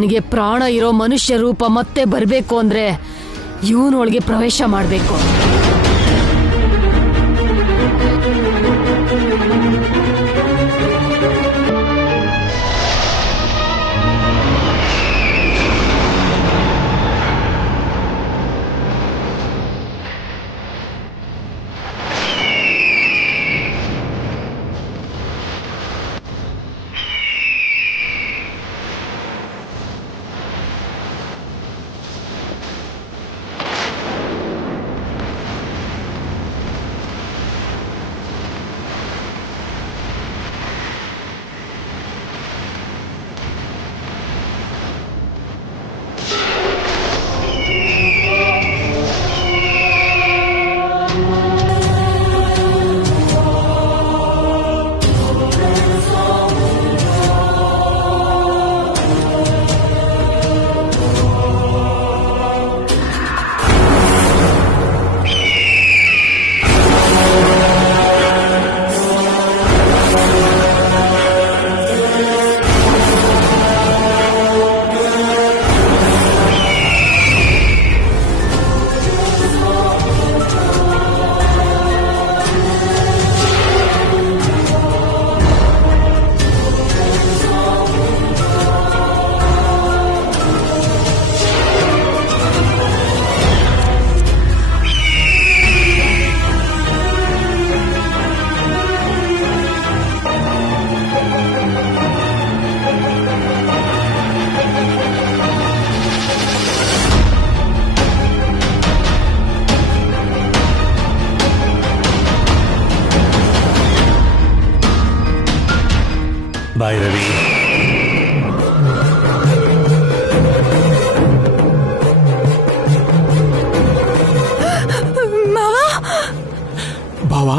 ನನಗೆ ಪ್ರಾಣ ಇರೋ ಮನುಷ್ಯ ರೂಪ ಮತ್ತೆ ಬರಬೇಕು ಅಂದ್ರೆ ಇವನೊಳಗೆ ಪ್ರವೇಶ ಮಾಡಬೇಕು. ಬಾಯ್ ರವಿ. ಮಾವ ಬಾವಾ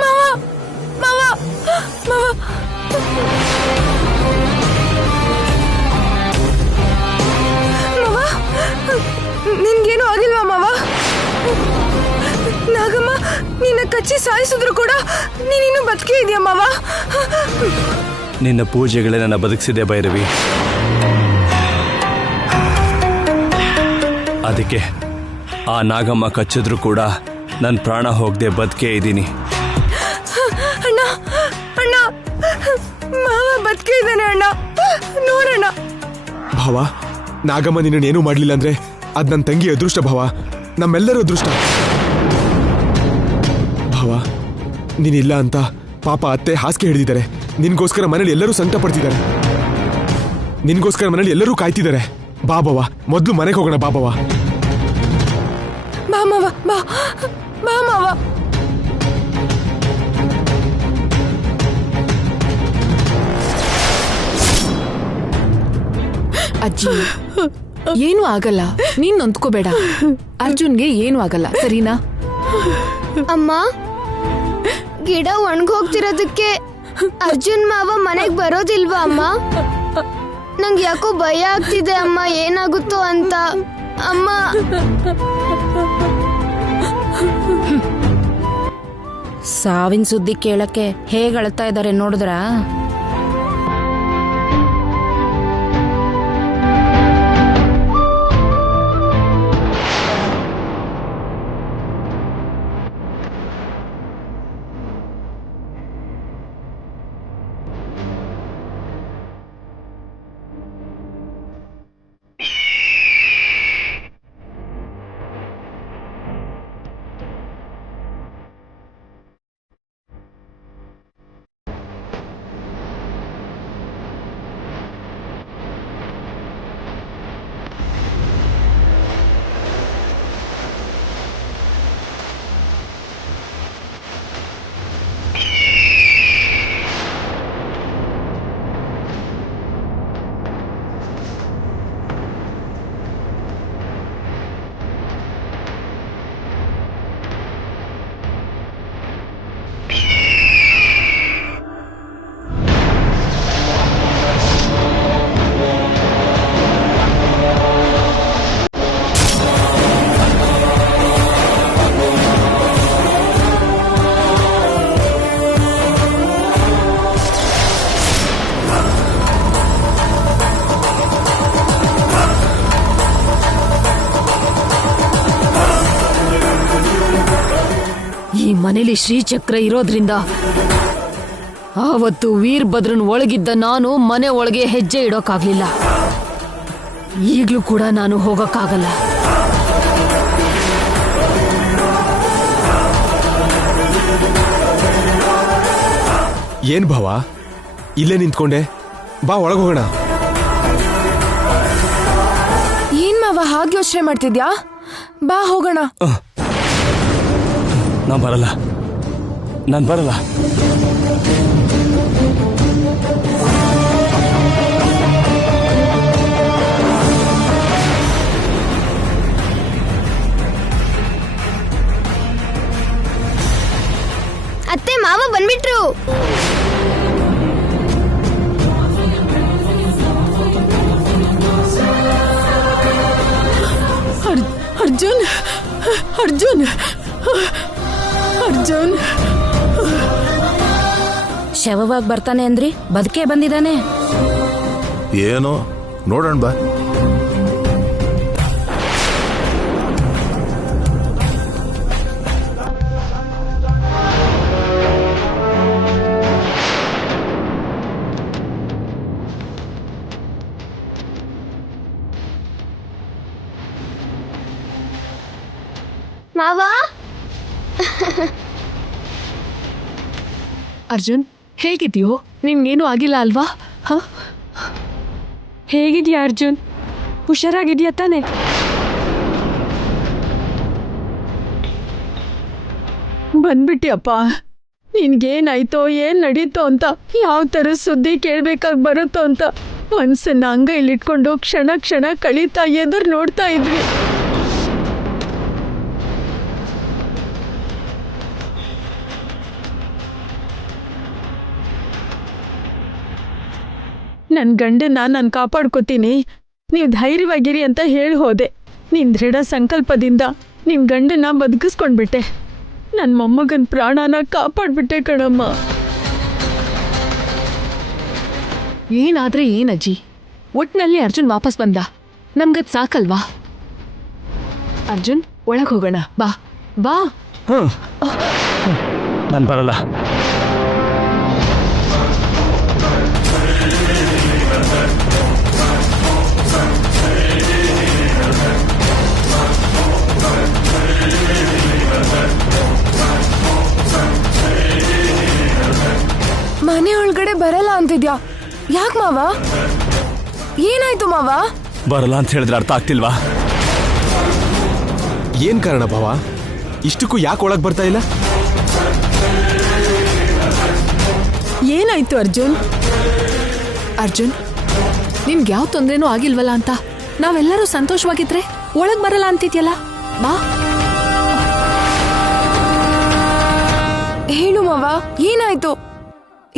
ಮಾವ ಮಾವ ಮಾವ ಮಾವ ನಿನ್ಗೇನು ಆಗಿಲ್ವಾ ಮಾವ? ನಾಗಮ್ಮ ನಿನ್ನ ಕಚ್ಚಿ ಸಾಯಿಸಿದ್ರು ಕೂಡ ನೀನಿನ್ನು ಬದುಕೇ ಇದೆಯಾ ಮಾವ? ನಿನ್ನ ಪೂಜೆಗಳೇ ನನ್ನ ಬದುಕಿಸಿದೆ ಭೈರವಿ. ಅದಕ್ಕೆ ಆ ನಾಗಮ್ಮ ಕಚ್ಚಿದ್ರು ಕೂಡ ನನ್ನ ಪ್ರಾಣ ಹೋಗದೆ ಬದುಕೇ ಇದ್ದೀನಿ. ಅಣ್ಣ ಅಣ್ಣ ಮಾವ ಬದುಕೇ ಇದ್ದಾನೆ ಅಣ್ಣ, ನೋಡಣ್ಣ. ಭಾವ, ನಾಗಮ್ಮ ನಿನ್ನೇನು ಮಾಡ್ಲಿಲ್ಲ ಅಂದ್ರೆ ಅದ್ ನನ್ನ ತಂಗಿ ಅದೃಷ್ಟ ಭಾವ, ನಮ್ಮೆಲ್ಲರ ಅದೃಷ್ಟ. ಭಾವ, ನೀನಿಲ್ಲ ಅಂತ ಪಾಪ ಅತ್ತೆ ಹಾಸಿಗೆ ಹಿಡಿದಿದ್ದಾರೆ. ನಿನ್ಗೋಸ್ಕರ ಮನೇಲಿ ಎಲ್ಲರೂ ಸಂಕಟ ಪಡ್ತಿದ್ದಾರೆ. ನಿನ್ಗೋಸ್ಕರ ಮನೇಲಿ ಎಲ್ಲರೂ ಕಾಯ್ತಿದ್ದಾರೆ. ಬಾ ಬಾವ, ಮೊದ್ಲು ಮನೆಗೆ ಹೋಗೋಣ. ಬಾ ಬಾವ. ಬಾ ಮಾವ, ಬಾ ಬಾ ಮಾವ. ಅಜ್ಜಿ, ಏನು ಆಗಲ್ಲ, ನೀನ್ ನೊಂದ್ಕೋಬೇಡ. ಅರ್ಜುನ್ಗೆ ಏನು ಆಗಲ್ಲ, ಸರಿನಾ? ಅಮ್ಮ, ಗಿಡ ಒಣಗೋಗ್ತಿರೋದಕ್ಕೆ ಅರ್ಜುನ್ ಮಾವ ಮನೆಗ್ ಬರೋದಿಲ್ವಾ ಅಮ್ಮ? ನಂಗೆ ಯಾಕೋ ಭಯ ಆಗ್ತಿದೆ ಅಮ್ಮ, ಏನಾಗುತ್ತೋ ಅಂತ. ಅಮ್ಮ, ಸಾವಿನ ಸುದ್ದಿ ಕೇಳಕ್ಕೆ ಹೇಗ್ ಅಳ್ತಾ ಇದ್ದಾರೆ ನೋಡಿದ್ರಾ? ಮನೇಲಿ ಶ್ರೀಚಕ್ರ ಇರೋದ್ರಿಂದ ಆವತ್ತು ವೀರಭದ್ರನ್ ಒಳಗಿದ್ದ ನಾನು ಮನೆ ಒಳಗೆ ಹೆಜ್ಜೆ ಇಡೋಕ್ಕಾಗ್ಲಿಲ್ಲ. ಈಗ್ಲೂ ಕೂಡ ನಾನು ಹೋಗಕ್ಕಾಗಲ್ಲ. ಏನ್ ಭಾವ ಇಲ್ಲೇ ನಿಂತ್ಕೊಂಡೆ? ಬಾ ಒಳಗೆ ಹೋಗೋಣ. ಏನ್ ಮಾವ ಹಾಗೆ ಯೋಚನೆ ಮಾಡ್ತಿದ್ಯಾ? ಬಾ ಹೋಗೋಣ. ನಾನು ಬರಲ್ಲ. ಅತ್ತೆ ಮಾವ ಬಂದ್ಬಿಟ್ರು. ಅರ್ಜುನ್ ಅರ್ಜುನ್ ಅರ್ಜುನ್ ಶವವಾಗಿ ಬರ್ತಾನೆ ಅಂದ್ರಿ, ಬದುಕೇ ಬಂದಿದ್ದಾನೆ. ಏನೋ ನೋಡೋಣ ಬಾ. ಮಾವ ಅರ್ಜುನ್ ಹೇಗಿದ್ಯೋ? ನಿನ್ಗೇನು ಆಗಿಲ್ಲ ಅಲ್ವಾ? ಹೇಗಿದ್ಯಾ ಅರ್ಜುನ್? ಹುಷಾರಾಗಿದ್ಯಾ ತಾನೆ? ಬಂದ್ಬಿಟ್ಟಿಯಪ್ಪ. ನಿನ್ಗೇನಾಯ್ತೋ ಏನ್ ನಡೀತೋ ಅಂತ, ಯಾವ ಥರ ಸುದ್ದಿ ಕೇಳ್ಬೇಕಾಗಿ ಬರುತ್ತೋ ಅಂತ ಮನ್ಸನ್ನ ಅಂಗೈಲಿಟ್ಕೊಂಡು ಕ್ಷಣ ಕ್ಷಣ ಕಳೀತಾ ಎದುರು ನೋಡ್ತಾ ಇದ್ವಿ. ನನ್ನ ಗಂಡನ್ನ ನಾನು ಕಾಪಾಡ್ಕೋತೀನಿ, ನೀವು ಧೈರ್ಯವಾಗಿರಿ ಅಂತ ಹೇಳಿ ಹೋದೆ. ನಿನ್ನ ದೃಢ ಸಂಕಲ್ಪದಿಂದ ನಿನ್ನ ಗಂಡನ್ನ ಬದುಕಿಸ್ಕೊಂಡ್ಬಿಟ್ಟೆ. ನನ್ನ ಮೊಮ್ಮಗನ ಪ್ರಾಣನ ಕಾಪಾಡ್ಬಿಟ್ಟೆ ಕಣಮ್ಮ. ಏನಾದ್ರೆ ಏನಜ್ಜಿ, ಒಟ್ನಲ್ಲಿ ಅರ್ಜುನ್ ವಾಪಸ್ ಬಂದ. ನಮ್ಗದ್ ಸಾಕಲ್ವಾ? ಅರ್ಜುನ್ ಒಳಗೆ ಹೋಗೋಣ ಬಾ. ಬಾ. ನಾನು ಬರಲ್ಲ. ಮನೆ ಒಳಗಡೆ ಬರಲ್ಲ ಅಂತಿದ್ಯಾ? ಯಾಕೆ ಮಾವ? ಏನಾಯ್ತು ಮಾವ? ಬರಲ್ಲ ಅಂತ ಹೇಳಿದ್ರೆ ಅರ್ಥ ಆಗ್ತಿಲ್ವಾ? ಏನ್ ಕಾರಣ ಭಾವ? ಇಷ್ಟಕ್ಕೂ ಯಾಕೆ ಒಳಗೆ ಬರ್ತಾ ಇಲ್ಲ? ಏನಾಯ್ತು ಅರ್ಜುನ್? ಅರ್ಜುನ್, ನಿನ್ಗೆ ಯಾವ ತೊಂದ್ರೆನೂ ಆಗಿಲ್ವಲ್ಲ ಅಂತ ನಾವೆಲ್ಲರೂ ಸಂತೋಷವಾಗಿದ್ರೆ ಒಳಗ್ ಬರಲ್ಲ ಅಂತಿದ್ಯಲ್ಲ? ಬಾ. ಹೇಳು ಮಾವ, ಏನಾಯ್ತು?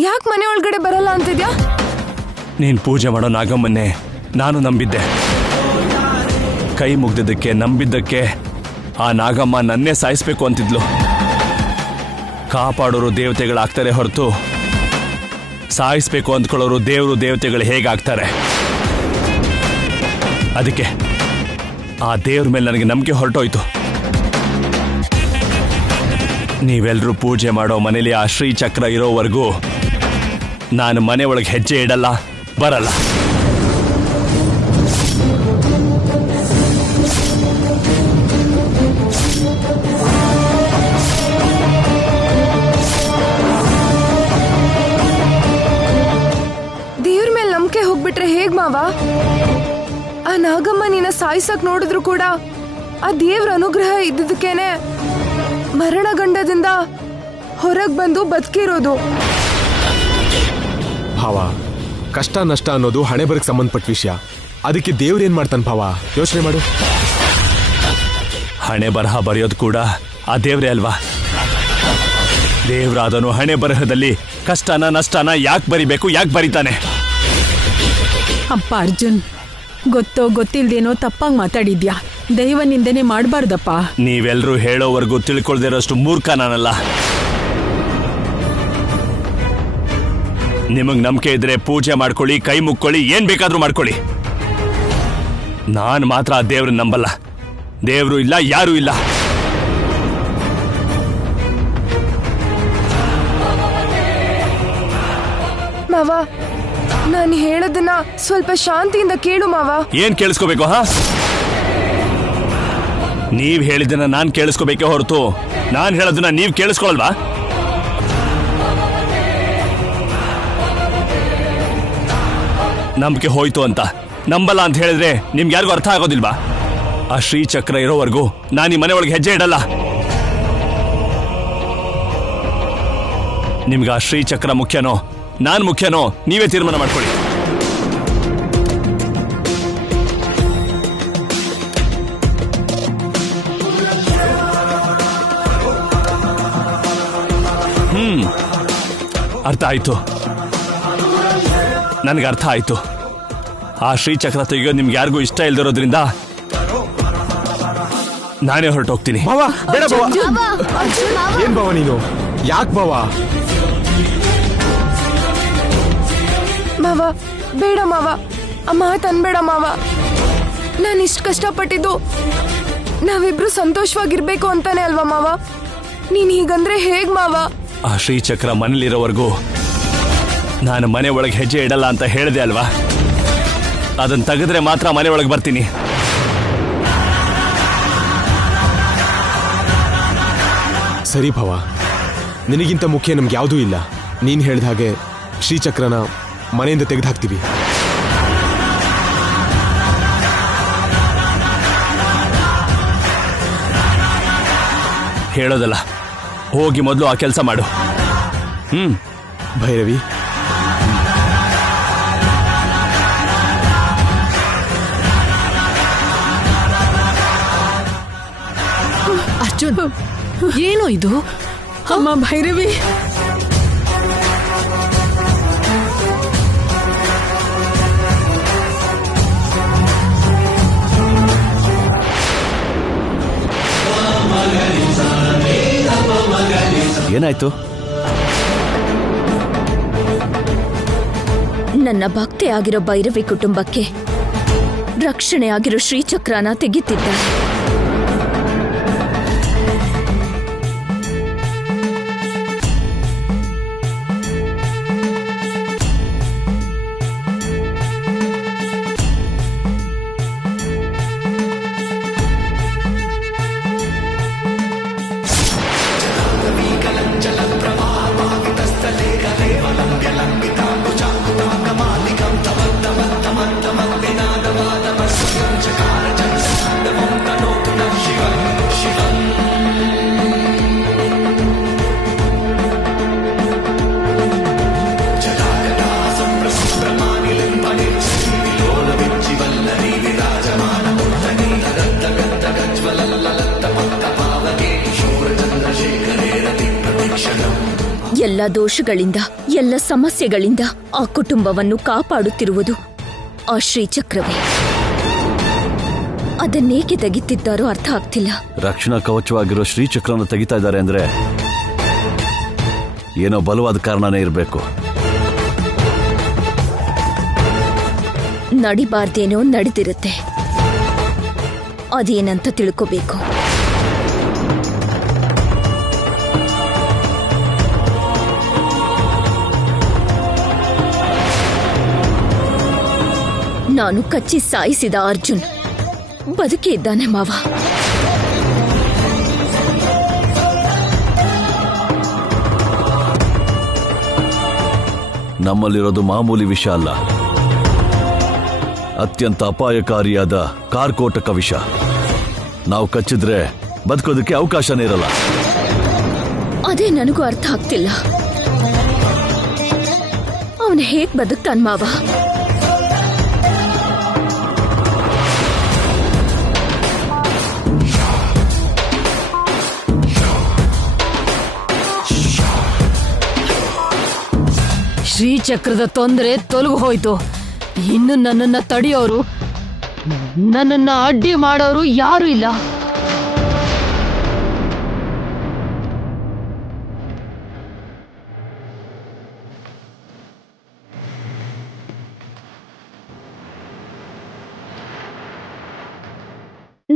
ಯಾಕೆ ಮನೆ ಒಳಗಡೆ ಬರಲ್ಲ ಅಂತಿದ್ಯಾ? ನೀನ್ ಪೂಜೆ ಮಾಡೋ ನಾಗಮ್ಮನ್ನೇ ನಾನು ನಂಬಿದ್ದೆ. ಕೈ ಮುಗ್ದಿದ್ದಕ್ಕೆ ನಂಬಿದ್ದಕ್ಕೆ ಆ ನಾಗಮ್ಮ ನನ್ನೇ ಸಾಯಿಸ್ಬೇಕು ಅಂತಿದ್ಲು. ಕಾಪಾಡೋರು ದೇವತೆಗಳಾಗ್ತಾರೆ ಹೊರತು ಸಾಯಿಸ್ಬೇಕು ಅಂದ್ಕೊಳ್ಳೋರು ದೇವರು ದೇವತೆಗಳು ಹೇಗಾಗ್ತಾರೆ? ಅದಕ್ಕೆ ಆ ದೇವ್ರ ಮೇಲೆ ನನಗೆ ನಂಬಿಕೆ ಹೊರಟೋಯ್ತು. ನೀವೆಲ್ಲರೂ ಪೂಜೆ ಮಾಡೋ ಮನೇಲಿ ಆ ಶ್ರೀಚಕ್ರ ಇರೋವರೆಗೂ ನಾನು ಮನೆ ಒಳಗೆ ಹೆಜ್ಜೆ ಇಡಲ್ಲ, ಬರಲ್ಲ. ದೇವ್ರ ಮೇಲೆ ನಂಬಿಕೆ ಹೋಗ್ಬಿಟ್ರೆ ಹೇಗ್ ಮಾವ? ಆ ನಾಗಮ್ಮ ನಿನ್ನ ಸಾಯಿಸಕ್ ನೋಡಿದ್ರು ಕೂಡ ಆ ದೇವ್ರ ಅನುಗ್ರಹ ಇದ್ದಿದ್ದಕ್ಕೇನೆ ಮರಣಗಂಡದಿಂದ ಹೊರಗೆ ಬಂದು ಬದುಕಿರೋದು. ಭಾವ, ಕಷ್ಟ ನಷ್ಟ ಅನ್ನೋದು ಹಣೆ ಬರಕ್ಕೆ ಸಂಬಂಧಪಟ್ಟ ವಿಷಯ. ಅದಕ್ಕೆ ದೇವ್ರೇನ್ ಮಾಡ್ತಾನೆ ಭಾವ? ಯೋಚನೆ ಮಾಡು. ಹಣೆ ಬರಹ ಬರೆಯೋದು ಕೂಡ ಆ ದೇವ್ರೇ ಅಲ್ವಾ? ದೇವ್ರಾದನು ಹಣೆ ಬರಹದಲ್ಲಿ ಕಷ್ಟನ ನಷ್ಟನ ಯಾಕೆ ಬರಿಬೇಕು, ಯಾಕೆ ಬರಿತಾನೆ? ಅಪ್ಪ ಅರ್ಜುನ್, ಗೊತ್ತೋ ಗೊತ್ತಿಲ್ದೇನೋ ತಪ್ಪಾಗಿ ಮಾತಾಡಿದ್ಯಾ. ದೈವ ನಿಂದನೆ ಮಾಡಬಾರ್ದಪ್ಪ. ನೀವೆಲ್ಲರೂ ಹೇಳೋವರೆಗೂ ತಿಳ್ಕೊಳ್ದಿರೋಷ್ಟು ಮೂರ್ಖ ನಾನಲ್ಲ. ನಿಮಗ್ ನಂಬಿಕೆ ಇದ್ರೆ ಪೂಜೆ ಮಾಡ್ಕೊಳ್ಳಿ, ಕೈ ಮುಕ್ಕೊಳ್ಳಿ, ಏನ್ ಬೇಕಾದ್ರೂ ಮಾಡ್ಕೊಳ್ಳಿ. ನಾನು ಮಾತ್ರ ಆ ದೇವ್ರನ್ನ ನಂಬಲ್ಲ. ದೇವ್ರು ಇಲ್ಲ, ಯಾರೂ ಇಲ್ಲ. ಮಾವ, ನಾನು ಹೇಳೋದನ್ನ ಸ್ವಲ್ಪ ಶಾಂತಿಯಿಂದ ಕೇಳು ಮಾವ. ಏನ್ ಕೇಳಿಸ್ಕೋಬೇಕು? ಹಾ, ನೀವ್ ಹೇಳಿದ್ದನ್ನ ನಾನ್ ಕೇಳಿಸ್ಕೋಬೇಕೇ ಹೊರತು ನಾನ್ ಹೇಳೋದನ್ನ ನೀವ್ ಕೇಳಿಸ್ಕೊಳಲ್ವಾ? ನಂಬಿಕೆ ಹೋಯ್ತು ಅಂತ ನಂಬಲ್ಲ ಅಂತ ಹೇಳಿದ್ರೆ ನಿಮ್ಗೆ ಯಾರಿಗೂ ಅರ್ಥ ಆಗೋದಿಲ್ವಾ? ಆ ಶ್ರೀಚಕ್ರ ಇರೋವರೆಗೂ ನಾನು ಈ ಮನೆ ಒಳಗೆ ಹೆಜ್ಜೆ ಇಡಲ್ಲ. ನಿಮ್ಗೆ ಆ ಶ್ರೀಚಕ್ರ ಮುಖ್ಯನೋ ನಾನ್ ಮುಖ್ಯನೋ ನೀವೇ ತೀರ್ಮಾನ ಮಾಡ್ಕೊಳ್ಳಿ. ಅರ್ಥ ಆಯ್ತು, ನನಗೆ ಅರ್ಥ ಆಯ್ತು. ಆ ಶ್ರೀಚಕ್ರ ತೆಗೆಯೋದು ನಿಮ್ಗೆ ಯಾರಿಗೂ ಇಷ್ಟ ಇಲ್ದಿರೋದ್ರಿಂದ ನಾನೇ ಹೊರಟೋಗ್ತೀನಿ. ಬಾವ, ಬೇಡ ಬಾವ. ಅರ್ಜುನ್ ಮಾವ ಏನ್ ಬಾವ ನೀನು? ಯಾಕೆ ಬಾವ? ಮಾವ ಬೇಡ ಮಾವ, ಆ ಮಾತು ಅನ್ಬೇಡ ಮಾವ. ನಾನು ಇಷ್ಟು ಕಷ್ಟಪಟ್ಟಿದ್ದು ನಾವಿಬ್ರು ಸಂತೋಷವಾಗಿರ್ಬೇಕು ಅಂತಾನೆ ಅಲ್ವಾ ಮಾವ? ನೀನ್ ಹೀಗಂದ್ರೆ ಹೇಗ್ ಮಾವ? ಆ ಶ್ರೀಚಕ್ರ ಮನೇಲಿರೋವರೆಗೂ ನಾನು ಮನೆ ಒಳಗೆ ಹೆಜ್ಜೆ ಇಡಲ್ಲ ಅಂತ ಹೇಳಿದೆ ಅಲ್ವಾ? ಅದನ್ನ ತೆಗೆದ್ರೆ ಮಾತ್ರ ಮನೆ ಒಳಗೆ ಬರ್ತೀನಿ. ಸರಿ ಭಾವ, ನಿನಗಿಂತ ಮುಖ್ಯ ನಮ್ಗೆ ಯಾವುದೂ ಇಲ್ಲ. ನೀನ್ ಹೇಳ್ದ ಹಾಗೆ ಶ್ರೀಚಕ್ರನ ಮನೆಯಿಂದ ತೆಗೆದು ಹಾಕ್ತೀವಿ. ಹೇಳೋದಲ್ಲ, ಹೋಗಿ ಮೊದಲು ಆ ಕೆಲಸ ಮಾಡು. ಭೈರವಿ, ಅರ್ಜುನ್, ಏನು ಇದು? ಅಮ್ಮ ಭೈರವಿ, ಏನಾಯ್ತು? ನನ್ನ ಭಕ್ತಿ ಆಗಿರೋ ಭೈರವಿ ಕುಟುಂಬಕ್ಕೆ ರಕ್ಷಣೆ ಆಗಿರೋ ಶ್ರೀಚಕ್ರನ ತೆಗಿತಿದ್ದಾರೆ. ಎಲ್ಲ ದೋಷಗಳಿಂದ, ಎಲ್ಲ ಸಮಸ್ಯೆಗಳಿಂದ ಆ ಕುಟುಂಬವನ್ನು ಕಾಪಾಡುತ್ತಿರುವುದು ಆ ಶ್ರೀಚಕ್ರವೇ. ಅದನ್ನೇಕೆ ತೆಗಿತಿದ್ದಾರೋ ಅರ್ಥ ಆಗ್ತಿಲ್ಲ. ರಕ್ಷಣಾ ಕವಚವಾಗಿರೋ ಶ್ರೀಚಕ್ರನ ತೆಗಿತಾ ಇದ್ದಾರೆ ಅಂದ್ರೆ ಏನೋ ಬಲವಾದ ಕಾರಣನೇ ಇರಬೇಕು. ನಡಿಬಾರ್ದೇನೋ ನಡೆದಿರುತ್ತೆ, ಅದೇನಂತ ತಿಳ್ಕೋಬೇಕು. ನಾನು ಕಚ್ಚಿ ಸಾಯಿಸಿದ ಅರ್ಜುನ್ ಬದುಕಿ ಇದ್ದಾನೆ ಮಾವ. ನಮ್ಮಲ್ಲಿರೋದು ಮಾಮೂಲಿ ವಿಷ ಅಲ್ಲ, ಅತ್ಯಂತ ಅಪಾಯಕಾರಿಯಾದ ಕಾರ್ಕೋಟಕ ವಿಷ. ನಾವು ಕಚ್ಚಿದ್ರೆ ಬದುಕೋದಕ್ಕೆ ಅವಕಾಶನೇ ಇರಲ್ಲ. ಅದೇ ನನಗೂ ಅರ್ಥ ಆಗ್ತಿಲ್ಲ. ಅವನು ಹೇಗ್ ಬದುಕ್ತಾನ್ ಮಾವ? ಶ್ರೀಚಕ್ರದ ತೊಂದರೆ ತೊಲಗು ಹೋಯ್ತು. ಇನ್ನು ನನ್ನನ್ನ ತಡೆಯೋರು, ನನ್ನನ್ನ ಅಡ್ಡಿ ಮಾಡೋರು ಯಾರು ಇಲ್ಲ.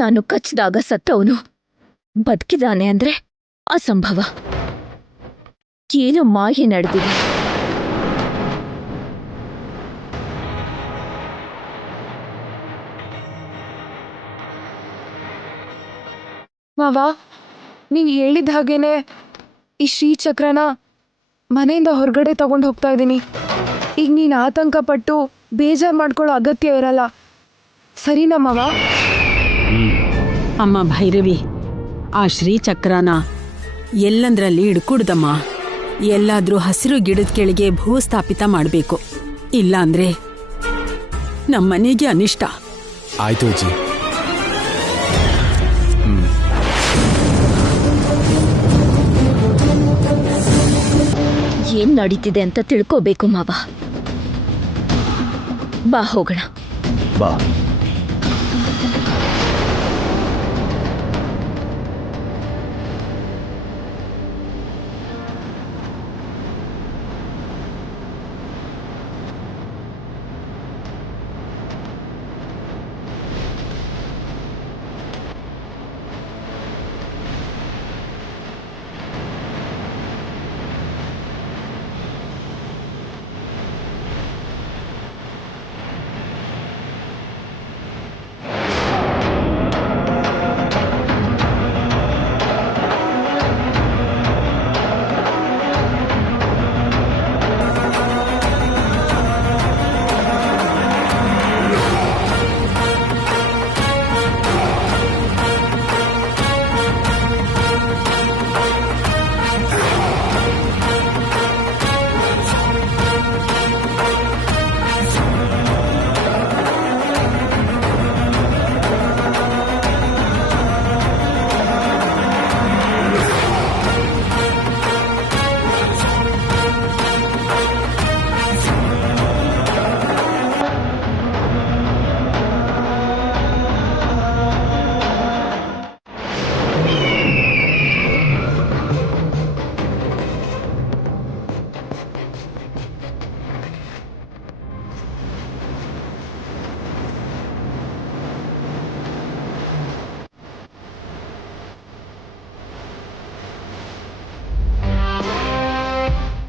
ನಾನು ಕಚ್ಚಿದಾಗ ಸತ್ತವನು ಬದುಕಿದಾನೆ ಅಂದ್ರೆ ಅಸಂಭವ. ಏನೋ ಮಾಯೆ ನಡೆದಿದೆ. ಮಾವ, ನೀವು ಹೇಳಿದ ಹಾಗೇನೆ ಈ ಶ್ರೀಚಕ್ರನ ಮನೆಯಿಂದ ಹೊರಗಡೆ ತಗೊಂಡು ಹೋಗ್ತಾ ಇದ್ದೀನಿ. ಈಗ ನೀನು ಆತಂಕ ಪಟ್ಟು ಬೇಜಾರು ಮಾಡ್ಕೊಳ್ಳೋ ಅಗತ್ಯ ಇರಲ್ಲ, ಸರಿನಾ ಮಾವ? ಅಮ್ಮ ಭೈರವಿ, ಆ ಶ್ರೀಚಕ್ರನ ಎಲ್ಲಂದ್ರಲ್ಲಿ ಹಿಡ್ಕುಡ್ದಮ್ಮ. ಎಲ್ಲಾದ್ರೂ ಹಸಿರು ಗಿಡದ ಕೆಳಗೆ ಭೂಸ್ಥಾಪಿತ ಮಾಡಬೇಕು, ಇಲ್ಲಾಂದ್ರೆ ನಮ್ಮನೆಗೆ ಅನಿಷ್ಟ. ಆಯ್ತು ಅಜ್ಜಿ. ಏನ್ ನಡೀತಿದೆ ಅಂತ ತಿಳ್ಕೋಬೇಕು ಮಾವ. ಬಾ ಹೋಗೋಣ. ಬಾ.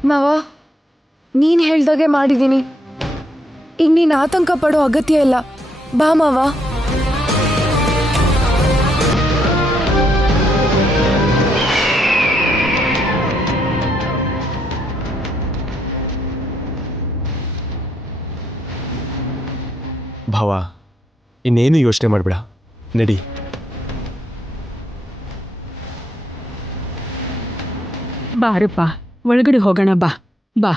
ಮಾವ, ನೀನು ಹೇಳ್ದಾಗೆ ಮಾಡಿದ್ದೀನಿ. ಈಗ ನೀನು ಆತಂಕ ಪಡೋ ಅಗತ್ಯ ಇಲ್ಲ, ಬಾ ಮಾವ. ಭಾವ, ಇನ್ನೇನು ಯೋಚನೆ ಮಾಡಬೇಡ, ನಡಿ. ಬಾರಪ್ಪ, ಒಳಗಡೆ ಹೋಗೋಣ. ಬಾ ಬಾ.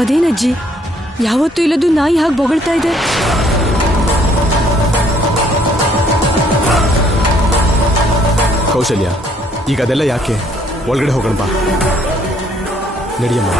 ಅದೇನಜ್ಜಿ, ಯಾವತ್ತೂ ಇಲ್ಲದು ನಾಯಿ ಹಾಗೆ ಬೊಗಳ್ತಾ ಇದೆ. ಕೌಶಲ್ಯ, ಈಗ ಅದೆಲ್ಲ ಯಾಕೆ? ಒಳಗಡೆ ಹೋಗೋಣ ಬಾ, ನಡಿಯಮ್ಮ.